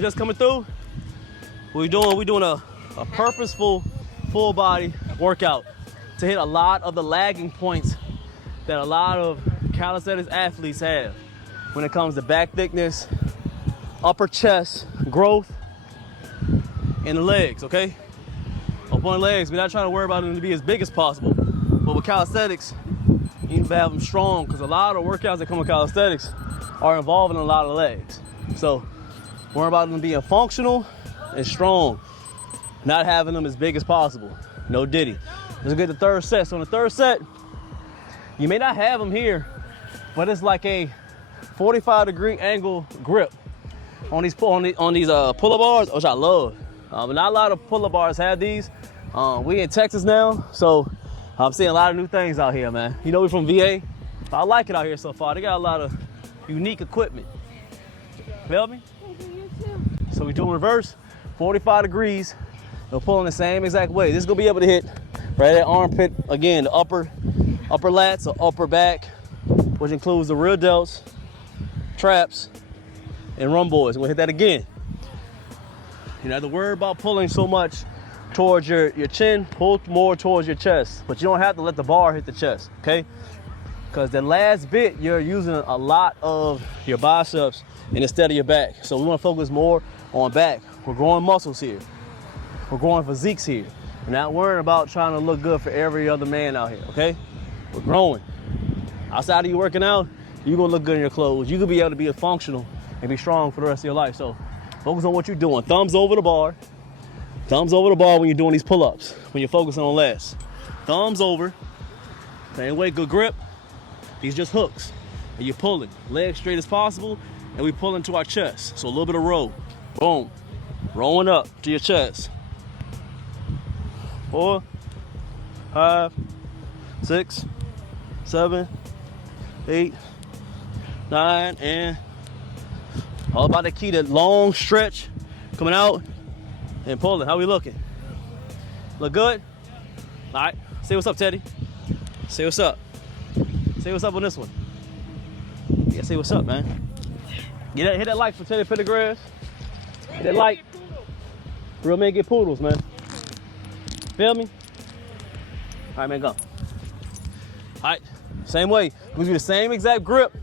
Just coming through. We're doing a purposeful full body workout to hit a lot of the lagging points that a lot of calisthenics athletes have when it comes to back thickness, upper chest growth, and the legs, okay? Upon legs, we're not trying to worry about them to be as big as possible, but with calisthenics, you need to have them strong, because a lot of workouts that come with calisthenics are involving a lot of legs. So worry about them being functional and strong, not having them as big as possible. No diddy. Let's get the third set. So in the third set, you may not have them here, but it's like a 45-degree angle grip on these pull-up bars, which I love. But not a lot of pull-up bars have these. We in Texas now, so I'm seeing a lot of new things out here, man. You know, we're from VA. I like it out here so far. They got a lot of unique equipment. Feel me? So we're doing reverse, 45 degrees. We're pulling the same exact way. This is gonna be able to hit right at armpit, again, the upper lats or upper back, which includes the rear delts, traps, and rhomboids. We'll hit that again. You don't have to worry about pulling so much towards your chin, pull more towards your chest, but you don't have to let the bar hit the chest, okay? Because the last bit, you're using a lot of your biceps instead of your back. So we want to focus more on back. We're growing muscles here. We're growing physiques here. We're not worrying about trying to look good for every other man out here, okay? We're growing. Outside of you working out, you're gonna look good in your clothes. You could be able to be functional and be strong for the rest of your life. So focus on what you're doing. Thumbs over the bar. Thumbs over the bar when you're doing these pull-ups, when you're focusing on lats. Thumbs over. Same way, good grip. These just hooks. And you're pulling. Legs straight as possible, and we pull into our chest. So a little bit of roll. Boom. Rolling up to your chest. 4, 5, 6, 7, 8, 9, and all about to keep that long stretch coming out and pulling. How we looking? Look good? All right, say what's up, Teddy. Say what's up. Say what's up on this one. Yeah, say what's up, man. Hit that like for Teddy Pendergrass. Hit that like. Real men get poodles, man. Feel me? All right, man, go. All right, same way. We do the same exact grip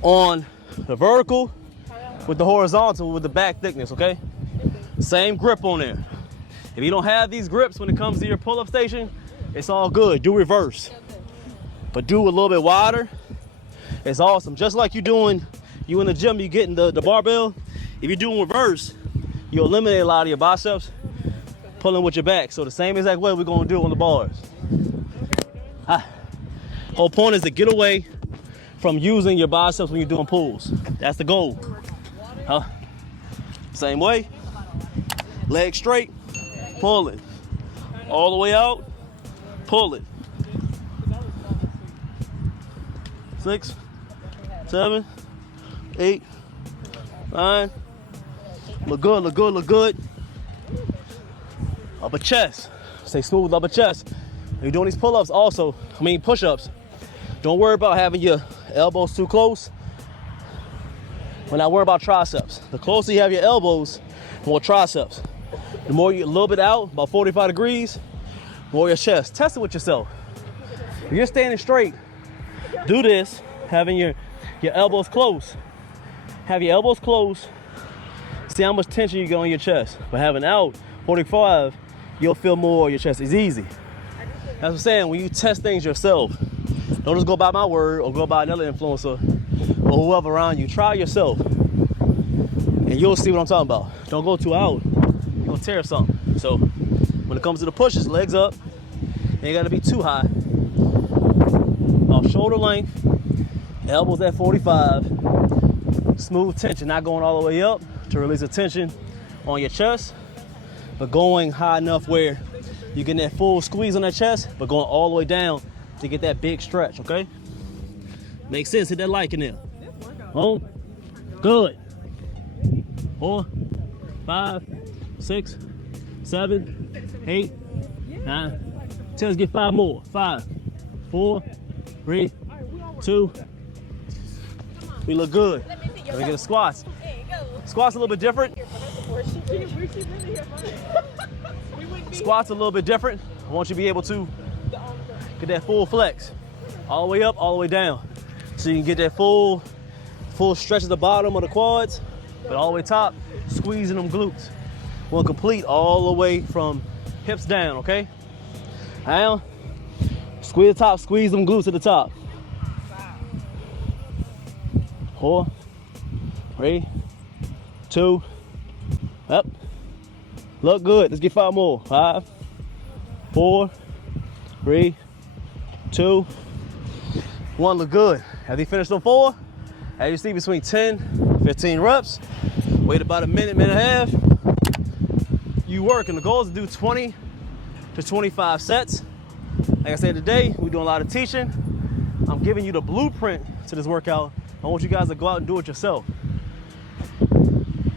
on the vertical with the horizontal with the back thickness, okay? Same grip on there. If you don't have these grips when it comes to your pull-up station, it's all good. Do reverse. But do a little bit wider. It's awesome. Just like you in the gym, you getting the barbell. If you're doing reverse, you eliminate a lot of your biceps, pulling with your back. So the same exact way we're gonna do it on the bars. Whole point is to get away from using your biceps when you're doing pulls. That's the goal. Same way. Leg straight, pull it. All the way out, pull it. 6, 7, 8, 9. Look good, look good, look good. Upper chest. Stay smooth, upper chest. When you're doing these pull-ups also, push-ups, don't worry about having your elbows too close. We're not worried about triceps. The closer you have your elbows, more triceps. The more you're a little bit out, about 45 degrees, more your chest. Test it with yourself. If you're standing straight, do this, having your elbows close. Have your elbows close. See how much tension you get on your chest. But having out 45, you'll feel more on your chest. It's easy. That's what I'm saying. When you test things yourself, don't just go by my word or go by another influencer or whoever around you. Try yourself, and you'll see what I'm talking about. Don't go too out. You're gonna tear something. So when it comes to the pushes, legs up. Ain't gotta be too high. About shoulder length, elbows at 45. Smooth tension, not going all the way up to release the tension on your chest, but going high enough where you're getting that full squeeze on that chest, but going all the way down to get that big stretch, okay? Makes sense, hit that like in there. Oh, good. 4, 5, 6, 7, 8, 9, 10. Let's get 5 more. 5, 4, 3, 2. We look good. Let me get a squats. Squats a little bit different. Squats a little bit different. I want you to be able to get that full flex. All the way up, all the way down. So you can get that full stretch at the bottom of the quads, but all the way top, squeezing them glutes. We'll complete all the way from hips down, okay? Now, squeeze the top, squeeze them glutes at the top. 4, 3, 2, up. Look good. Let's get 5 more. 5, 4, 3, 2, 1. Look good. Have you finished on 4? As you see, between 10, 15 reps. Wait about a minute, minute and a half. You work, and the goal is to do 20 to 25 sets. Like I said today, we're doing a lot of teaching. I'm giving you the blueprint to this workout. I want you guys to go out and do it yourself.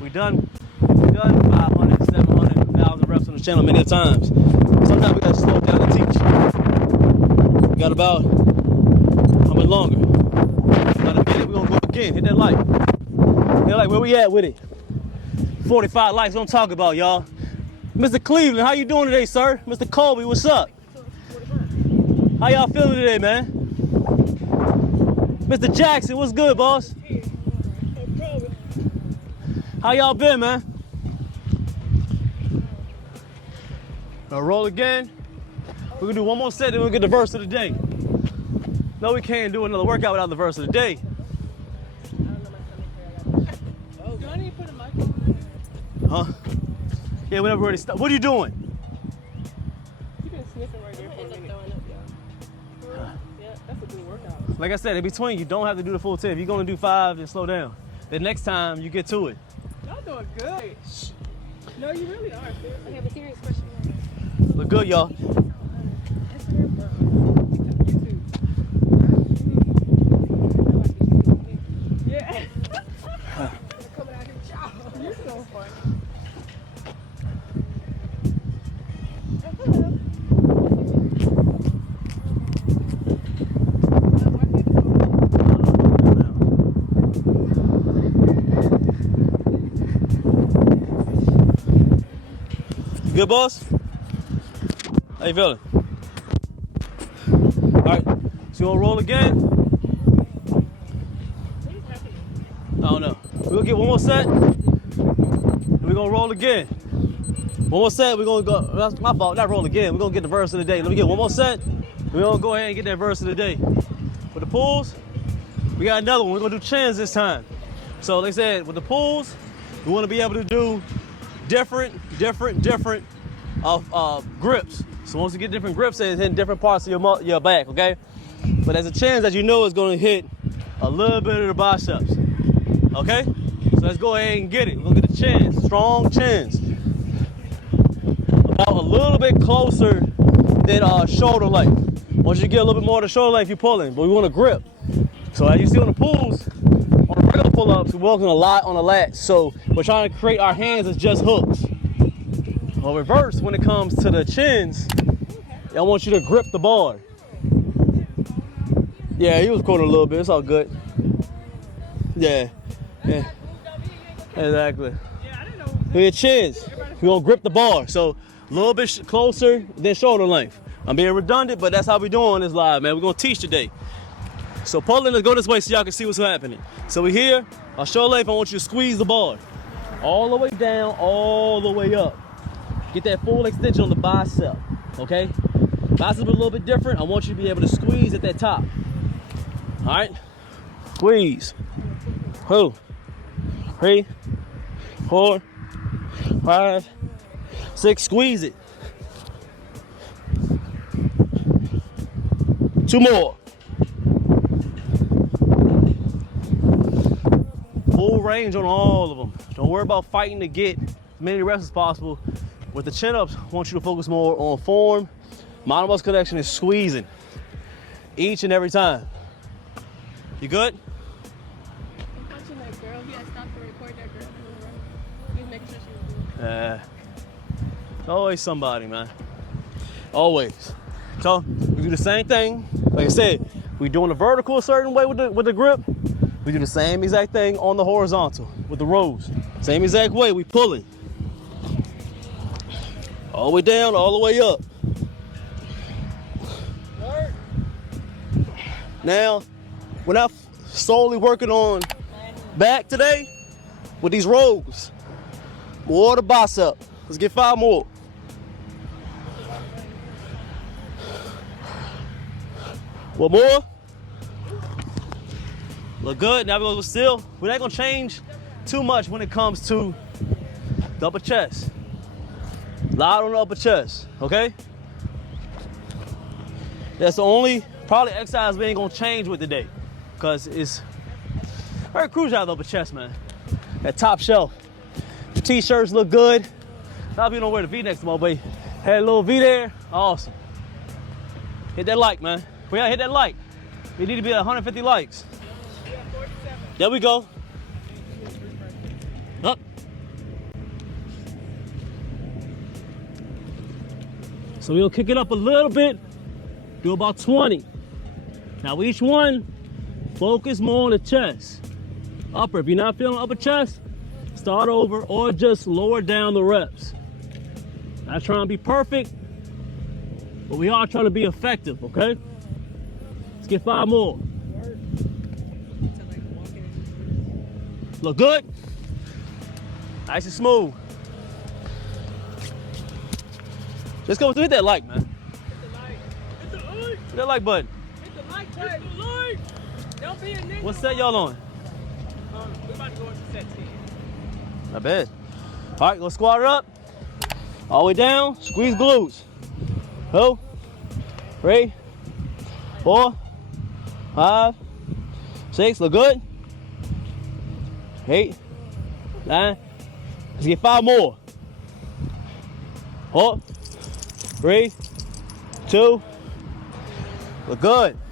We've done 500, 700, 1,000 reps on the channel many times. Sometimes we gotta slow down and teach. We got about, how much longer? About a minute, we're gonna go again. Hit that like. Hit that like, where we at with it? 45 likes, what I'm talking about, y'all. Mr. Cleveland, how you doing today, sir? Mr. Colby, what's up? How y'all feeling today, man? Mr. Jackson, what's good, boss? How y'all been, man? Now roll again. We're gonna do one more set, then we'll get the verse of the day. No, we can't do another workout without the verse of the day. Do I need to put a mic on? Huh? Yeah, whenever we're ready to stop. What are you doing? You've been sniffing right there for a minute. Yeah, that's a good workout. Like I said, in between, you don't have to do the full 10. If you're gonna do 5, then slow down. The next time, you get to it. Y'all doing good. No, you really are. I have a serious question. Look good, y'all. Yeah. Coming out here, you're so funny. Good, boss? How you feeling? All right, so you wanna roll again? I don't know. We're gonna get one more set, and we're gonna roll again. One more set, we're gonna go, that's my fault, not roll again. We're gonna get the verse of the day. Let me get one more set, we're gonna go ahead and get that verse of the day. With the pulls, we got another one. We're gonna do chins this time. So like I said, with the pulls, we wanna be able to do different grips. So once you get different grips, it's hitting different parts of your back, okay? But as a chins, as you know, it's gonna hit a little bit of the biceps, okay? So let's go ahead and get it. We're gonna get the chins, strong chins. About a little bit closer than shoulder length. Once you get a little bit more of the shoulder length, you're pulling, but we wanna grip. So as you see on the pulls, on the regular pull-ups, we're working a lot on the lats. So we're trying to create our hands as just hooks. Well, reverse, when it comes to the chins, I want you to grip the bar. Yeah, he was quoting a little bit. It's all good. Yeah. Exactly. For your chins, we're going to grip the bar. So a little bit closer than shoulder length. I'm being redundant, but that's how we doing this live, man. We're going to teach today. So Portland, let's go this way so y'all can see what's happening. So we're here. Our shoulder length, I want you to squeeze the bar. All the way down, all the way up. Get that full extension on the bicep, okay? Bicep a little bit different. I want you to be able to squeeze at that top. All right? Squeeze. 2, 3, 4, 5, 6. Squeeze it. 2 more. Full range on all of them. Don't worry about fighting to get as many reps as possible. With the chin-ups, I want you to focus more on form. Monomuscle connection is squeezing each and every time. You good? I'm watching that girl. He had stopped to record that girl. He was making sure she was good. Always somebody, man. Always. So we do the same thing. Like I said, we doing the vertical a certain way with the grip. We do the same exact thing on the horizontal with the rows. Same exact way, we pulling. All the way down, all the way up. Now, we're not solely working on back today with these rows. More of the bicep. Let's get 5 more. One more. Look good. Now we're not gonna change too much when it comes to the upper chest. Loud on the upper chest, okay? That's the only probably exercise we ain't gonna change with today, because it's very crucial out of the upper chest, man. That top shelf. The t-shirts look good. A lot of people don't wear the V-necks no more, but had a little V there. Awesome. Hit that like, man. We gotta hit that like. We need to be at 150 likes. There we go. Up. So we'll kick it up a little bit. Do about 20. Now each one, focus more on the chest. Upper, if you're not feeling upper chest, start over or just lower down the reps. Not trying to be perfect, but we are trying to be effective, okay? Let's get 5 more. Look good? Nice and smooth. Just go through, hit that like, man. Hit the like. Hit the like. Hit that like button. Hit the like button. Hit the like. Don't be a nigga. What set y'all on? We're about to go into set 10. Not bad. All right, go squat it up. All the way down, squeeze glutes. 2, 3, 4, 5, 6, look good. 8, 9, let's get 5 more. 4, 3, 2, look good.